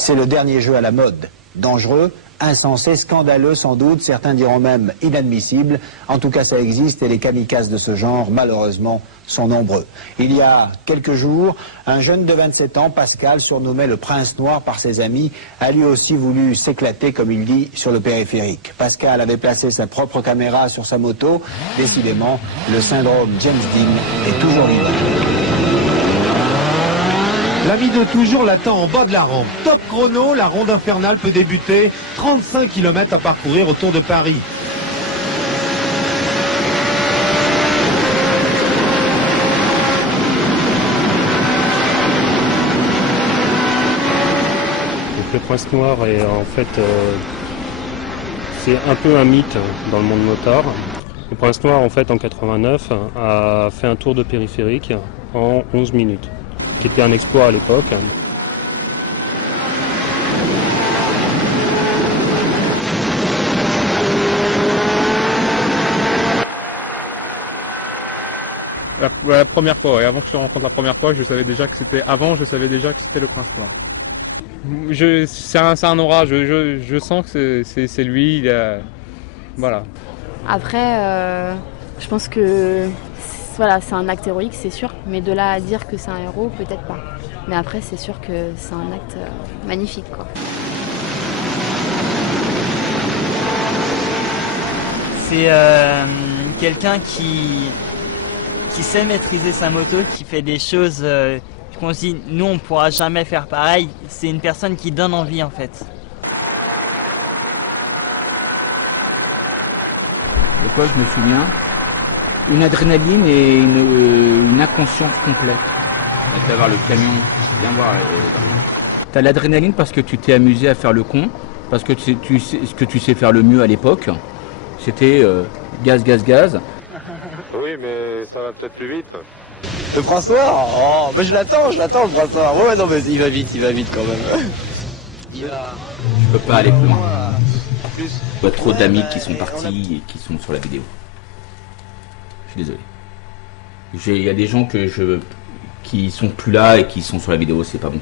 C'est le dernier jeu à la mode. Dangereux, insensé, scandaleux sans doute, certains diront même inadmissible. En tout cas, ça existe et les kamikazes de ce genre, malheureusement, sont nombreux. Il y a quelques jours, un jeune de 27 ans, Pascal, surnommé le Prince Noir par ses amis, a lui aussi voulu s'éclater, comme il dit, sur le périphérique. Pascal avait placé sa propre caméra sur sa moto. Décidément, le syndrome James Dean est toujours vivant. L'ami de toujours l'attend en bas de la rampe. Top chrono, la ronde infernale peut débuter. 35 km à parcourir autour de Paris. Donc, le Prince Noir est en fait, c'est un peu un mythe dans le monde motard. Le Prince Noir en fait en 89 a fait un tour de périphérique en 11 minutes. Qui était un exploit à l'époque. La première fois, et avant que je le rencontre la première fois, je savais déjà que c'était le Prince Noir. C'est un aura, je sens que c'est lui, voilà. Après, je pense que voilà, c'est un acte héroïque, c'est sûr, mais de là à dire que c'est un héros, peut-être pas. Mais après, c'est sûr que c'est un acte magnifique, quoi. C'est quelqu'un qui sait maîtriser sa moto, qui fait des choses qu'on se dit, nous on pourra jamais faire pareil. C'est une personne qui donne envie en fait. De quoi je me souviens? Une adrénaline et une inconscience complète. Tu vas voir le camion, viens voir. T'as l'adrénaline parce que tu t'es amusé à faire le con, parce que tu sais ce que tu sais faire le mieux à l'époque, c'était gaz, gaz, gaz. Oui, mais ça va peut-être plus vite. Le Prince Noir, oh, mais je l'attends le Prince Noir. Ouais, non, mais il va vite quand même. Je peux pas aller plus loin. Il y a trop d'amis qui sont partis et qui sont sur la vidéo. Je suis désolé. Il y a des gens qui sont plus là et qui sont sur la vidéo, c'est pas bon.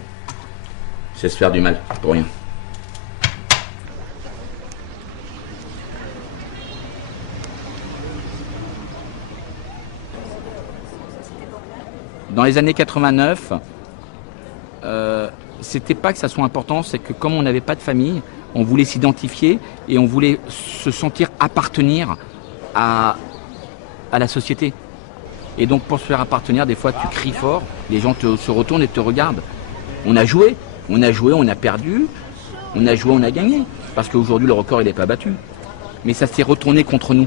C'est se faire du mal, pour rien. Dans les années 89, c'était pas que ça soit important, c'est que comme on n'avait pas de famille, on voulait s'identifier et on voulait se sentir appartenir à la société. Et donc pour se faire appartenir, des fois tu cries fort, les gens se retournent et te regardent. On a joué, on a perdu, on a joué, on a gagné. Parce qu'aujourd'hui le record il n'est pas battu. Mais ça s'est retourné contre nous.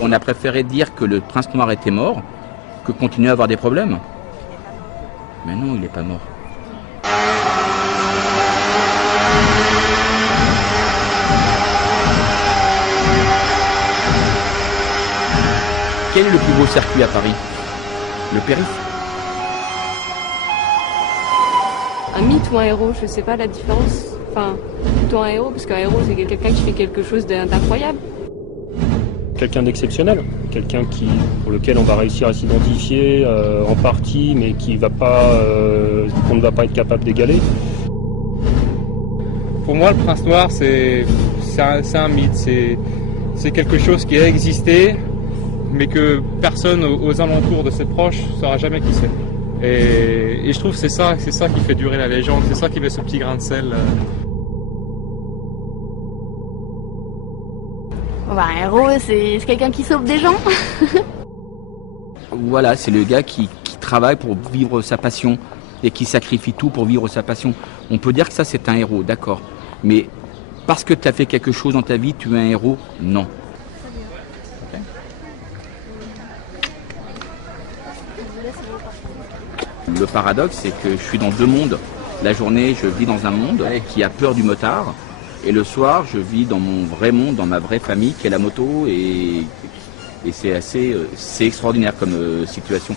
On a préféré dire que le Prince Noir était mort que continuer à avoir des problèmes. Mais non, il n'est pas mort. Quel est le plus beau circuit à Paris? Le périph'. Un mythe ou un héros, je sais pas la différence. Enfin, plutôt un héros, parce qu'un héros c'est quelqu'un qui fait quelque chose d'incroyable. Quelqu'un d'exceptionnel, quelqu'un pour lequel on va réussir à s'identifier en partie, mais qu'on ne va pas être capable d'égaler. Pour moi, le Prince Noir, c'est un mythe, c'est quelque chose qui a existé, mais que personne aux alentours de ses proches ne saura jamais qui c'est. Et je trouve que c'est ça qui fait durer la légende, c'est ça qui met ce petit grain de sel. Un héros, c'est quelqu'un qui sauve des gens. Voilà, c'est le gars qui travaille pour vivre sa passion et qui sacrifie tout pour vivre sa passion. On peut dire que ça, c'est un héros, d'accord. Mais parce que tu as fait quelque chose dans ta vie, tu es un héros? Non. Okay. Le paradoxe, c'est que je suis dans deux mondes. La journée, je vis dans un monde qui a peur du motard. Et le soir, je vis dans mon vrai monde, dans ma vraie famille, qui est la moto, et c'est extraordinaire comme situation.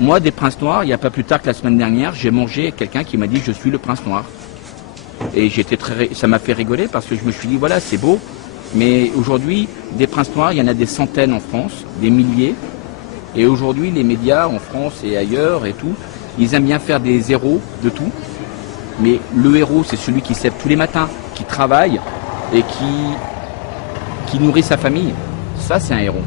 Moi, des princes noirs, il n'y a pas plus tard que la semaine dernière, j'ai mangé quelqu'un qui m'a dit « Je suis le prince noir ». Et ça m'a fait rigoler parce que je me suis dit, voilà, c'est beau. Mais aujourd'hui, des princes noirs, il y en a des centaines en France, des milliers. Et aujourd'hui, les médias en France et ailleurs et tout, ils aiment bien faire des héros de tout. Mais le héros, c'est celui qui se lève tous les matins, qui travaille et qui nourrit sa famille. Ça, c'est un héros.